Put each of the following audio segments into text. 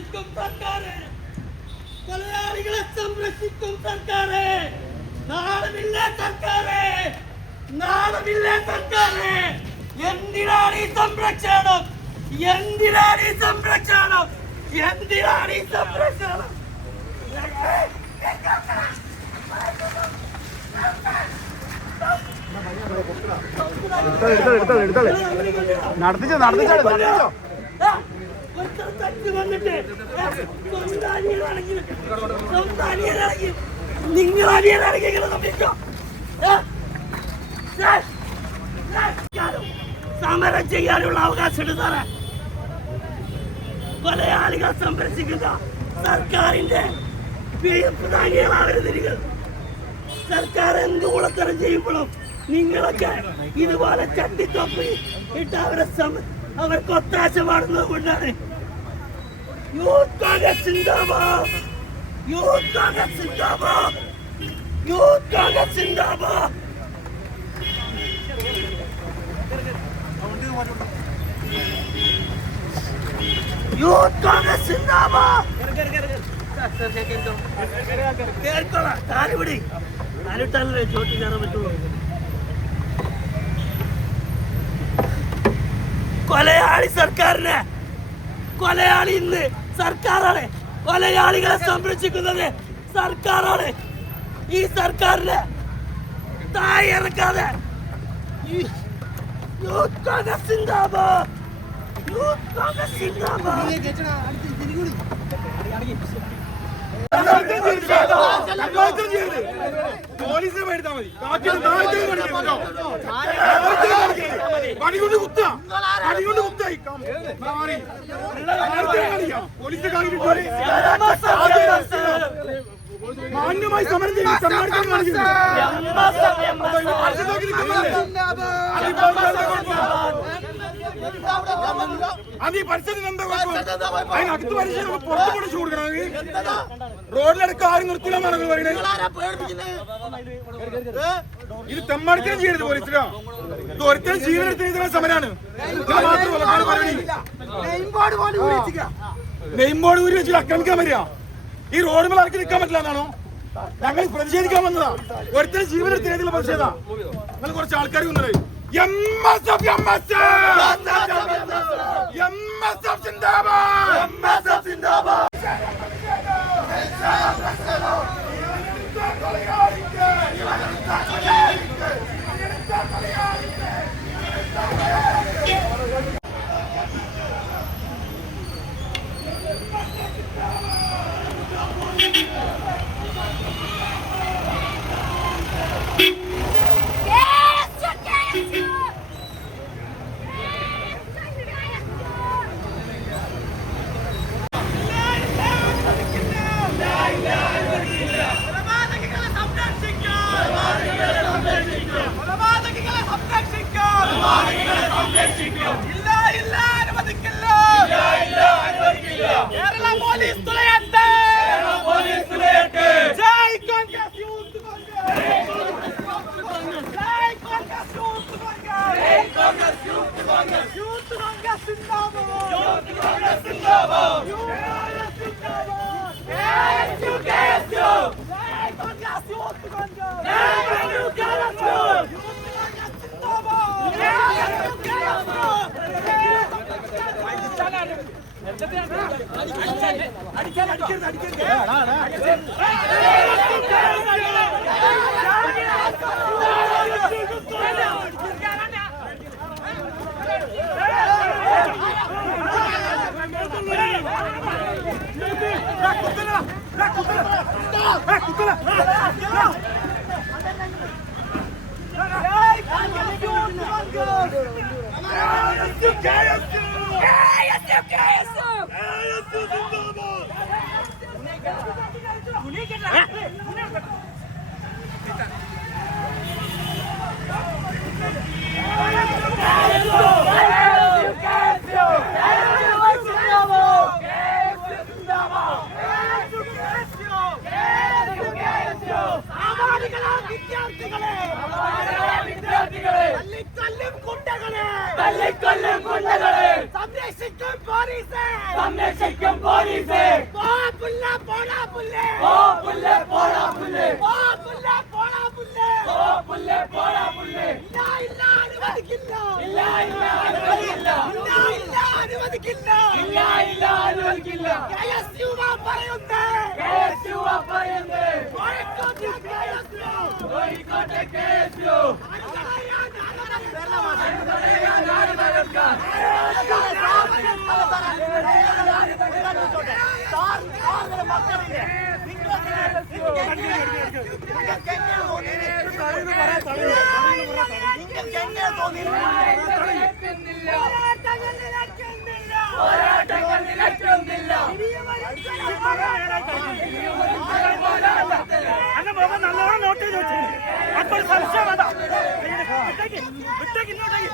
സംരക്ഷിക്കും സർക്കാരെ, കൊലയാളികളെ സംരക്ഷിക്കും സർക്കാരെ. നാളമില്ല സർക്കാരെ, നാളമില്ല സർക്കാരെ. എന്തിനാണ് ഈ സംരക്ഷണം? എന്തിനാണ് ഈ സംരക്ഷണം? എന്തിനാണ് ഈ സംരക്ഷണം? നിങ്ങൾ സമരം ചെയ്യാനുള്ള അവകാശമുണ്ട് സാറേ. കൊലയാളികൾ സംരക്ഷിക്കുന്ന സർക്കാരിന്റെ താങ്ങികളാവരുത് നിങ്ങൾ. സർക്കാർ എന്ത് കൂടത്തരം ചെയ്യുമ്പോഴും നിങ്ങളൊക്കെ ഇതുപോലെ ചട്ടിത്തൊപ്പി ഇട്ട് അവർക്ക് ഒത്താശ പാടുന്നത് കൊണ്ടാണ്. യൂത്ത് കോൺഗ്രസ് സിന്ദാബാദ്, യൂത്ത് കോൺഗ്രസ് സിന്ദാബാദ്, യൂത്ത് കോൺഗ്രസ് സിന്ദാബാദ്. യൂത്ത് കോൺഗ്രസ് സിന്ദാബാദ്. കേൾക്കോളാം, കാലുപിടി കാലിട്ടല്ലേ ചോട്ടി കയറാൻ പറ്റുള്ളൂ. കൊലയാളി സർക്കാരിനെ, കൊലയാളി ഇന്ന് സർക്കാരാണ്. കൊലയാളികളെ സംരക്ഷിക്കുന്നത് സർക്കാരാണ്. ഈ സർക്കാരിനെ താഴെ ഇറക്കാതെ യൂത്ത് കോൺഗ്രസ് സിന്ദാബാദ്, യൂത്ത് കോൺഗ്രസ് സിന്ദാബാദ്. പോലീസിനെ മേടിച്ചാൽ മതി. പണികൊണ്ട് കുത്ത, പണികൊണ്ട് കുത്തായി മാന്യമായി സമരം ചെയ്യും. അത് ഈ പരിസ്ഥിതി എന്താ അതിനടുത്ത് പരിശീലനം പുറത്തു പൊടിച്ചു കൊടുക്കണമെങ്കിൽ റോഡിലടക്കം ആരും നിർത്തില്ലെന്നാണ് പറയുന്നത്. ഇത് തെമ്മാടിത്തരം ചെയ്യരുത് പോലീസിലോ. ഇത് ഒരിക്കലും ജീവനെടുത്തിരുന്ന സമരമാണ്. നെയിം ബോർഡ് ഊരി വെച്ചിട്ട് ആക്രമിക്കാൻ വരിക. ഈ റോഡ് മേലെ ആർക്ക് നിൽക്കാൻ പറ്റില്ല എന്നാണോ? ഞങ്ങൾ പ്രതിഷേധിക്കാൻ വന്നതാ. ഒരിക്കലും ജീവനെടുത്തിരുന്ന പ്രതിഷേധ. നിങ്ങൾ കുറച്ച് ആൾക്കാർ വന്നത് MSF സിന്ദാബാദ്. വിദ്യാർത്ഥികളെ സംരക്ഷിക്കും പോലീസ് സംരക്ഷിക്കും പോലീസ് പോ പുല്ലേ പോടാ പുല്ലേ പോ പുല്ലേ പോടാ പുല്ലേ പോ പുല്ലേ പോടാ പുല്ലേ പോ പുല്ലേ പോടാ പുല്ലേ ഇല്ല ഇല്ല അനുവദിക്കില്ല ഇല്ല ഇല്ല അനുവദിക്കില്ല ഇല്ല ഇല്ല അനുവദിക്കില്ല ഇല്ല ഇല്ല അനുവദിക്കില്ല KSU പറയുന്നേ KSU പറയുന്നേ കോഴിക്കോട്ടെ KSU നല്ലോണം നോട്ട് ചെയ്ത് വെച്ചു അപ്പൊ സംശയം വേണ്ട വിട്ടേക്ക് ഇങ്ങോട്ടേക്ക്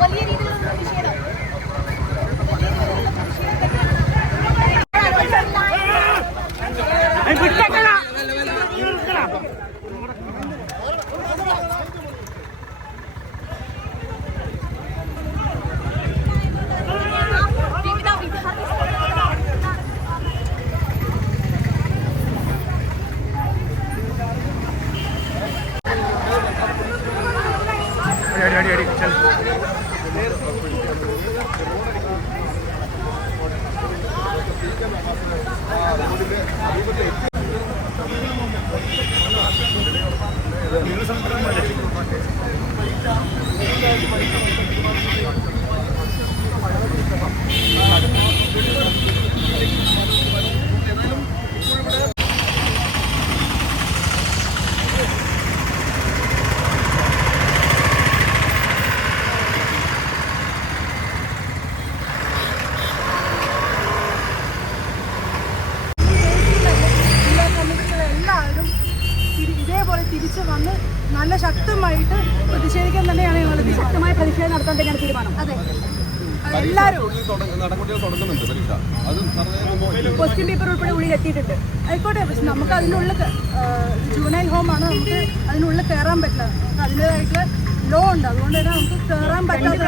വലിയ രീതിയിലുള്ള പ്രതിഷേധം തിരിച്ചു വന്ന് നല്ല ശക്തമായിട്ട് പ്രതിഷേധിക്കാൻ തന്നെയാണ് ഞങ്ങൾ ശക്തമായ പ്രതിഷേധം നടത്താൻ തന്നെയാണ് തീരുമാനം. അതെ, എല്ലാവരും ക്വസ്റ്റ്യൻ പേപ്പർ ഉൾപ്പെടെ ഉള്ളിൽ എത്തിയിട്ടുണ്ട്. ആയിക്കോട്ടെ, പക്ഷെ നമുക്ക് അതിനുള്ളിൽ ജൂനൈൽ ഹോമാണ്, നമുക്ക് അതിനുള്ളിൽ കയറാൻ പറ്റില്ല. അതിൻ്റെതായിട്ടുള്ള ലോ ഉണ്ട്, അതുകൊണ്ട് തന്നെ നമുക്ക് കയറാൻ പറ്റാത്ത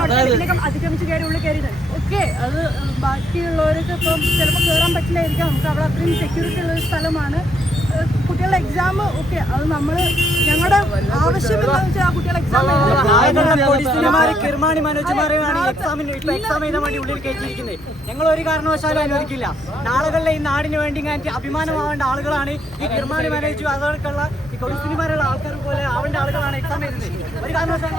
അതിക്രമിച്ച് കയറി ഉള്ളിൽ കയറിയത്. ഓക്കെ, അത് ബാക്കിയുള്ളവർക്ക് ഇപ്പം ചിലപ്പോൾ കയറാൻ പറ്റില്ലായിരിക്കാം. നമുക്ക് അവിടെ അത്രയും സെക്യൂരിറ്റി ഉള്ളൊരു സ്ഥലമാണ്. കുട്ടികളുടെ എക്സാം ഓക്കെ, അത് നമ്മൾ ഞങ്ങളുടെ ആവശ്യമില്ലെന്ന് വെച്ചാൽ ആ കുട്ടികളുടെ എക്സാം കിർമാണി മനോജുമാരെയാണ് എക്സാം എഴുതാൻ വേണ്ടി ഉള്ളിൽ കയറ്റിയിരിക്കുന്നത്. ഞങ്ങൾ ഒരു കാരണവശാലും അനുവദിക്കില്ല. നാളുകളിലെ ഈ നാടിന് വേണ്ടി അഭിമാനമാവേണ്ട ആളുകളാണ് ഈ കിർമാണി മനോജു, അതോടൊക്കെയുള്ള ഈ കൊടിസിനിമാരുള്ള ആൾക്കാർ പോലെ ആവേണ്ട ആളുകളാണ് എക്സാം എഴുതുന്നത്. ഒരു കാരണവശാലും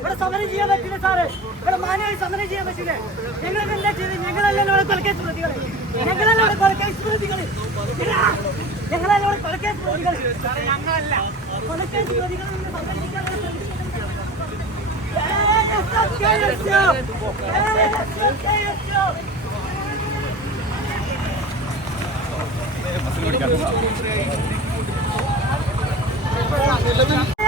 ഇവിടെ സമരം ചെയ്യാൻ പറ്റില്ല സാറ്, ഇവിടെ മാന്യമായി സമരം ചെയ്യാൻ പറ്റില്ലേ? ഞങ്ങൾക്ക് എന്താ ചെയ്ത്? ഞങ്ങളല്ലേ ഇവിടെ കൊലക്കേസ് പ്രതികൾ, ഞങ്ങളല്ലേ ഇവിടെ കൊലക്കേസ് പ്രതികൾ, ഞങ്ങളല്ലേ ഇവിടെ കൊലക്കേസ് പ്രതികൾ, ഞങ്ങളല്ല കൊലക്കേസ് പ്രതികൾ. സമരം